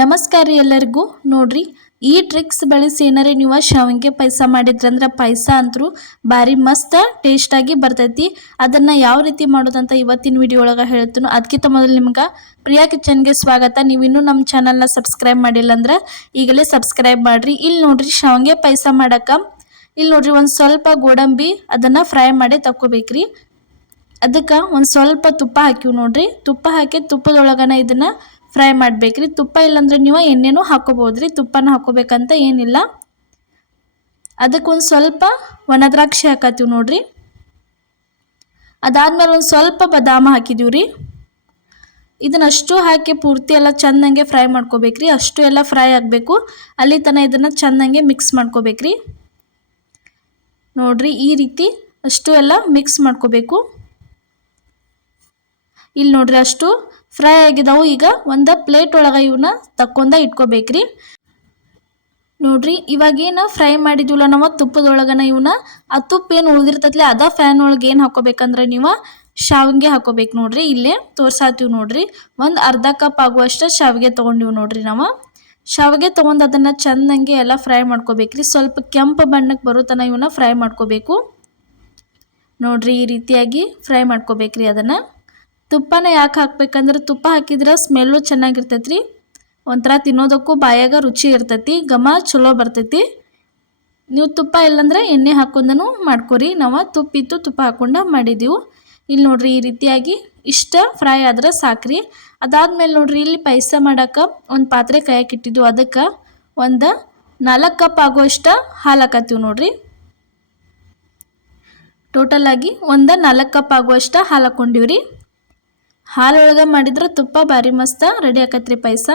ನಮಸ್ಕಾರ ರೀ ಎಲ್ಲರಿಗೂ. ನೋಡ್ರಿ, ಈ ಟ್ರಿಕ್ಸ್ ಬಳಸಿ ಏನಾರೇ ನೀವು ಶಾವಿಗೆ ಪಾಯಸ ಮಾಡಿದ್ರಂದ್ರೆ ಪಾಯಸ ಅಂತರೂ ಭಾರಿ ಮಸ್ತ್ ಟೇಸ್ಟಾಗಿ ಬರ್ತೈತಿ. ಅದನ್ನು ಯಾವ ರೀತಿ ಮಾಡೋದಂತ ಇವತ್ತಿನ ವಿಡಿಯೋ ಒಳಗೆ ಹೇಳ್ತೀನಿ. ಅದಕ್ಕಿಂತ ಮೊದಲು ನಿಮ್ಗೆ ಪ್ರಿಯಾ ಕಿಚನ್ಗೆ ಸ್ವಾಗತ. ನೀವು ಇನ್ನೂ ನಮ್ಮ ಚಾನಲ್ನ ಸಬ್ಸ್ಕ್ರೈಬ್ ಮಾಡಿಲ್ಲ ಅಂದ್ರೆ ಈಗಲೇ ಸಬ್ಸ್ಕ್ರೈಬ್ ಮಾಡಿರಿ. ಇಲ್ಲಿ ನೋಡ್ರಿ, ಶಾವಿಗೆ ಪಾಯಸ ಮಾಡೋಕೆ ಇಲ್ಲಿ ನೋಡ್ರಿ ಒಂದು ಸ್ವಲ್ಪ ಗೋಡಂಬಿ ಅದನ್ನು ಫ್ರೈ ಮಾಡಿ ತಗೋಬೇಕ್ರಿ. ಅದಕ್ಕೆ ಒಂದು ಸ್ವಲ್ಪ ತುಪ್ಪ ಹಾಕಿವಿ ನೋಡ್ರಿ. ತುಪ್ಪ ಹಾಕಿ ತುಪ್ಪದೊಳಗನ ಇದನ್ನು ಫ್ರೈ ಮಾಡಬೇಕ್ರಿ. ತುಪ್ಪ ಇಲ್ಲಾಂದ್ರೆ ನೀವು ಎಣ್ಣೆನೂ ಹಾಕೋಬೋದ್ರಿ, ತುಪ್ಪನ ಹಾಕೋಬೇಕಂತ ಏನಿಲ್ಲ. ಅದಕ್ಕೊಂದು ಸ್ವಲ್ಪ ಒಣ ದ್ರಾಕ್ಷಿ ಹಾಕತ್ತೀವಿ ನೋಡ್ರಿ. ಅದಾದ್ಮೇಲೆ ಒಂದು ಸ್ವಲ್ಪ ಬಾದಾಮ ಹಾಕಿದೀವಿ ರೀ. ಇದನ್ನಷ್ಟು ಹಾಕಿ ಪೂರ್ತಿ ಎಲ್ಲ ಚೆಂದಂಗೆ ಫ್ರೈ ಮಾಡ್ಕೋಬೇಕ್ರಿ. ಅಷ್ಟು ಎಲ್ಲ ಫ್ರೈ ಆಗಬೇಕು, ಅಲ್ಲಿ ತನಕ ಇದನ್ನು ಚೆಂದಂಗೆ ಮಿಕ್ಸ್ ಮಾಡ್ಕೋಬೇಕ್ರಿ. ನೋಡ್ರಿ, ಈ ರೀತಿ ಅಷ್ಟು ಎಲ್ಲ ಮಿಕ್ಸ್ ಮಾಡ್ಕೋಬೇಕು. ಇಲ್ಲಿ ನೋಡ್ರಿ, ಅಷ್ಟು ಫ್ರೈ ಆಗಿದಾವು. ಈಗ ಒಂದು ಪ್ಲೇಟ್ ಒಳಗೆ ಇವನ್ನ ತಕ್ಕೊಂಡ ಇಟ್ಕೋಬೇಕ್ರಿ. ನೋಡ್ರಿ, ಇವಾಗೇನು ಫ್ರೈ ಮಾಡಿದ್ವಲ್ಲ ನಾವು ತುಪ್ಪದೊಳಗನ ಇವನ್ನ, ಆ ತುಪ್ಪ ಏನು ಉಳಿದಿರ್ತೈತ್ಲೆ ಅದ ಫ್ಯಾನ್ ಒಳಗೆ ಏನು ಹಾಕೋಬೇಕಂದ್ರೆ ನೀವು ಶಾವಿಗೆ ಹಾಕೋಬೇಕು ನೋಡ್ರಿ. ಇಲ್ಲೇ ತೋರ್ಸಾತೀವಿ ನೋಡ್ರಿ. ಒಂದು ಅರ್ಧ ಕಪ್ ಆಗುವಷ್ಟು ಶಾವಿಗೆ ತೊಗೊಂಡಿವಿ ನೋಡ್ರಿ. ನಾವು ಶಾವಿಗೆ ತೊಗೊಂಡು ಅದನ್ನು ಚೆಂದಂಗೆ ಎಲ್ಲ ಫ್ರೈ ಮಾಡ್ಕೋಬೇಕ್ರಿ. ಸ್ವಲ್ಪ ಕೆಂಪು ಬಣ್ಣಕ್ಕೆ ಬರೋ ತನಕ ಇವನ್ನ ಫ್ರೈ ಮಾಡ್ಕೋಬೇಕು ನೋಡ್ರಿ. ಈ ರೀತಿಯಾಗಿ ಫ್ರೈ ಮಾಡ್ಕೋಬೇಕ್ರಿ. ಅದನ್ನು ತುಪ್ಪನ ಯಾಕೆ ಹಾಕ್ಬೇಕಂದ್ರೆ ತುಪ್ಪ ಹಾಕಿದ್ರೆ ಸ್ಮೆಲ್ಲು ಚೆನ್ನಾಗಿರ್ತೈತಿ ರೀ. ಒಂಥರ ತಿನ್ನೋದಕ್ಕೂ ಬಾಯಾಗ ರುಚಿ ಇರ್ತೈತಿ, ಘಮ ಚಲೋ ಬರ್ತೈತಿ. ನೀವು ತುಪ್ಪ ಇಲ್ಲಾಂದ್ರೆ ಎಣ್ಣೆ ಹಾಕೊಂಡೂ ಮಾಡ್ಕೊರಿ. ನಾವು ತುಪ್ಪ ಇತ್ತು, ತುಪ್ಪ ಹಾಕೊಂಡು ಮಾಡಿದ್ದೀವಿ. ಇಲ್ಲಿ ನೋಡ್ರಿ, ಈ ರೀತಿಯಾಗಿ ಇಷ್ಟ ಫ್ರೈ ಆದ್ರೆ ಸಾಕ್ರಿ. ಅದಾದ್ಮೇಲೆ ನೋಡ್ರಿ, ಇಲ್ಲಿ ಪಾಯಸ ಮಾಡೋಕೆ ಒಂದು ಪಾತ್ರೆ ಕಾಯಕ್ಕೆ ಇಟ್ಟಿದ್ದು. ಅದಕ್ಕೆ ಒಂದು 4 ಕಪ್ ಆಗುವಷ್ಟು ಹಾಲು ಹಾಕತ್ತೀವಿ ನೋಡ್ರಿ. ಟೋಟಲಾಗಿ ಒಂದು 4 ಕಪ್ ಆಗುವಷ್ಟು ಹಾಲು ಹಾಕ್ಕೊಂಡಿವ್ರಿ. ಹಾಲೊಳಗೆ ಮಾಡಿದ್ರೆ ತುಪ್ಪ ಭಾರಿ ಮಸ್ತ ರೆಡಿ ಆಕತ್ರಿ ಪಾಯಸ.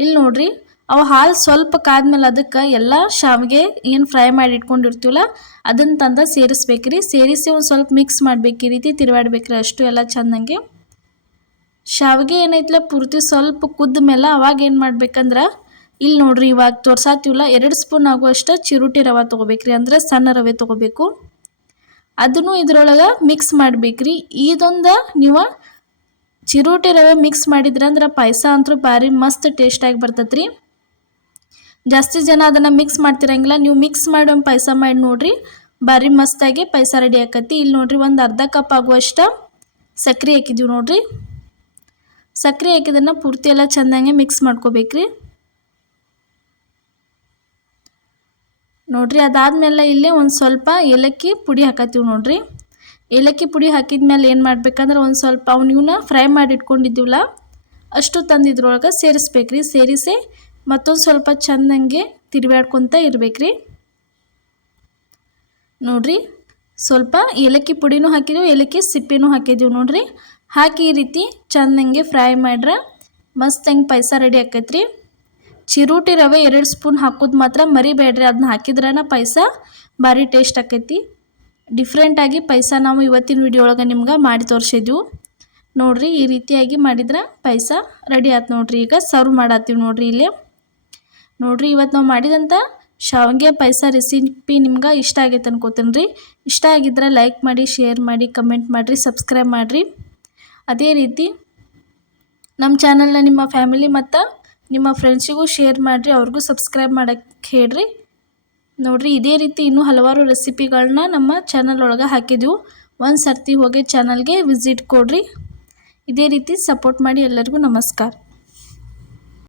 ಇಲ್ಲಿ ನೋಡ್ರಿ, ಅವು ಹಾಲು ಸ್ವಲ್ಪ ಕಾದ್ಮೇಲೆ ಅದಕ್ಕೆ ಎಲ್ಲ ಶಾವಿಗೆ ಏನು ಫ್ರೈ ಮಾಡಿ ಇಟ್ಕೊಂಡಿರ್ತೀವಲ್ಲ ಅದನ್ನು ತಂದು ಸೇರಿಸ್ಬೇಕ್ರಿ. ಸೇರಿಸಿ ಒಂದು ಸ್ವಲ್ಪ ಮಿಕ್ಸ್ ಮಾಡ್ಬೇಕು, ಈ ರೀತಿ ತಿರುವಾಡ್ಬೇಕ್ರಿ ಅಷ್ಟು ಎಲ್ಲ ಚೆಂದಂಗೆ. ಶಾವಿಗೆ ಏನೈತಲ್ಲ ಪೂರ್ತಿ ಸ್ವಲ್ಪ ಕುದ್ದ ಮೇಲೆ ಅವಾಗ ಏನು ಮಾಡ್ಬೇಕಂದ್ರೆ ಇಲ್ಲಿ ನೋಡ್ರಿ, ಇವಾಗ ತೋರ್ಸಾತೀವಲ್ಲ 2 ಸ್ಪೂನ್ ಆಗುವಷ್ಟು ಚಿರೋಟಿ ರವೆ ತೊಗೋಬೇಕ್ರಿ. ಅಂದರೆ ಸಣ್ಣ ರವೆ ತೊಗೋಬೇಕು. ಅದನ್ನು ಇದ್ರೊಳಗೆ ಮಿಕ್ಸ್ ಮಾಡ್ಬೇಕ್ರಿ. ಇದೊಂದು ನೀವು ಚಿರೋಟಿ ರವೆ ಮಿಕ್ಸ್ ಮಾಡಿದ್ರೆ ಅಂದ್ರೆ ಪಾಯಸ ಅಂತೂ ಭಾರಿ ಮಸ್ತ್ ಟೇಸ್ಟಾಗಿ ಬರ್ತೈತೆ ರೀ. ಜಾಸ್ತಿ ಜನ ಅದನ್ನು ಮಿಕ್ಸ್ ಮಾಡ್ತಿರಂಗಿಲ್ಲ. ನೀವು ಮಿಕ್ಸ್ ಮಾಡಿ ಒಂದು ಪಾಯಸ ಮಾಡಿ ನೋಡ್ರಿ, ಭಾರಿ ಮಸ್ತಾಗಿ ಪಾಯಸ ರೆಡಿ ಆಕತಿ. ಇಲ್ಲಿ ನೋಡ್ರಿ, ಒಂದು ಅರ್ಧ ಕಪ್ ಆಗುವಷ್ಟು ಸಕ್ಕರೆ ಹಾಕಿದ್ದೀವಿ ನೋಡ್ರಿ. ಸಕ್ಕರೆ ಹಾಕಿದನ್ನು ಪೂರ್ತಿ ಎಲ್ಲ ಚೆಂದಂಗೆ ಮಿಕ್ಸ್ ಮಾಡ್ಕೋಬೇಕ್ರಿ ನೋಡ್ರಿ. ಅದಾದ್ಮೇಲೆ ಇಲ್ಲೇ ಒಂದು ಸ್ವಲ್ಪ ಏಲಕ್ಕಿ ಪುಡಿ ಹಾಕತ್ತೀವಿ ನೋಡ್ರಿ. ಏಲಕ್ಕಿ ಪುಡಿ ಹಾಕಿದ್ಮೇಲೆ ಏನು ಮಾಡ್ಬೇಕಂದ್ರೆ ಒಂದು ಸ್ವಲ್ಪ ಅವನ್ನ ಫ್ರೈ ಮಾಡಿ ಇಟ್ಕೊಂಡಿದ್ದೀವಲ್ಲ ಅಷ್ಟು ತಂದಿದ್ರೊಳಗೆ ಸೇರಿಸ್ಬೇಕ್ರಿ. ಸೇರಿಸಿ ಮತ್ತೊಂದು ಸ್ವಲ್ಪ ಚೆಂದಂಗೆ ತಿರುವಾಡ್ಕೊತ ಇರ್ಬೇಕ್ರಿ. ನೋಡ್ರಿ, ಸ್ವಲ್ಪ ಏಲಕ್ಕಿ ಪುಡಿನೂ ಹಾಕಿದ್ದೀವಿ, ಏಲಕ್ಕಿ ಸಿಪ್ಪೆನೂ ಹಾಕಿದ್ದೀವಿ ನೋಡ್ರಿ. ಹಾಕಿ ಈ ರೀತಿ ಚೆಂದಂಗೆ ಫ್ರೈ ಮಾಡ್ರೆ ಮಸ್ತಂಗೆ ಪಾಯಸ ರೆಡಿ ಆಕೈತ್ರಿ. ಚಿರೋಟಿ ರವೆ 2 ಸ್ಪೂನ್ ಹಾಕೋದು ಮಾತ್ರ ಮರಿಬೇಡ್ರಿ. ಅದನ್ನ ಹಾಕಿದ್ರನ ಪಾಯಸ ಭಾರಿ ಟೇಸ್ಟ್ ಆಕೈತಿ. ಡಿಫ್ರೆಂಟಾಗಿ ಪಾಯಸ ನಾವು ಇವತ್ತಿನ ವಿಡಿಯೋ ಒಳಗೆ ನಿಮ್ಗೆ ಮಾಡಿ ತೋರಿಸಿದ್ವು ನೋಡ್ರಿ. ಈ ರೀತಿಯಾಗಿ ಮಾಡಿದ್ರೆ ಪಾಯಸ ರೆಡಿ ಆಯ್ತು ನೋಡ್ರಿ. ಈಗ ಸರ್ವ್ ಮಾಡತ್ತೀವಿ ನೋಡ್ರಿ. ಇಲ್ಲಿ ನೋಡ್ರಿ, ಇವತ್ತು ನಾವು ಮಾಡಿದಂಥ ಶಾವಿಗೆ ಪಾಯಸ ರೆಸಿಪಿ ನಿಮ್ಗೆ ಇಷ್ಟ ಆಗೈತೆ ಅನ್ಕೋತೀನಿ ರೀ. ಇಷ್ಟ ಆಗಿದ್ರೆ ಲೈಕ್ ಮಾಡಿ, ಶೇರ್ ಮಾಡಿ, ಕಮೆಂಟ್ ಮಾಡಿರಿ, ಸಬ್ಸ್ಕ್ರೈಬ್ ಮಾಡಿರಿ. ಅದೇ ರೀತಿ ನಮ್ಮ ಚಾನಲ್ನ ನಿಮ್ಮ ಫ್ಯಾಮಿಲಿ ಮತ್ತು ನಿಮ್ಮ ಫ್ರೆಂಡ್ಸಿಗೂ ಶೇರ್ ಮಾಡಿರಿ, ಅವ್ರಿಗೂ ಸಬ್ಸ್ಕ್ರೈಬ್ ಮಾಡೋಕ್ಕೆ ಹೇಳ್ರಿ. ನೋಡ್ರಿ, ಇದೇ ರೀತಿ ಇನ್ನೂ ಹಲವಾರು ರೆಸಿಪಿಗಳನ್ನ ನಮ್ಮ ಚಾನಲ್ ಒಳಗೆ ಹಾಕಿದ್ದೀವಿ. ಒಂದು ಸರ್ತಿ ಹೋಗಿ ಚಾನಲ್ಗೆ ವಿಸಿಟ್ ಕೊಡ್ರಿ. ಇದೇ ರೀತಿ ಸಪೋರ್ಟ್ ಮಾಡಿ. ಎಲ್ಲರಿಗೂ ನಮಸ್ಕಾರ.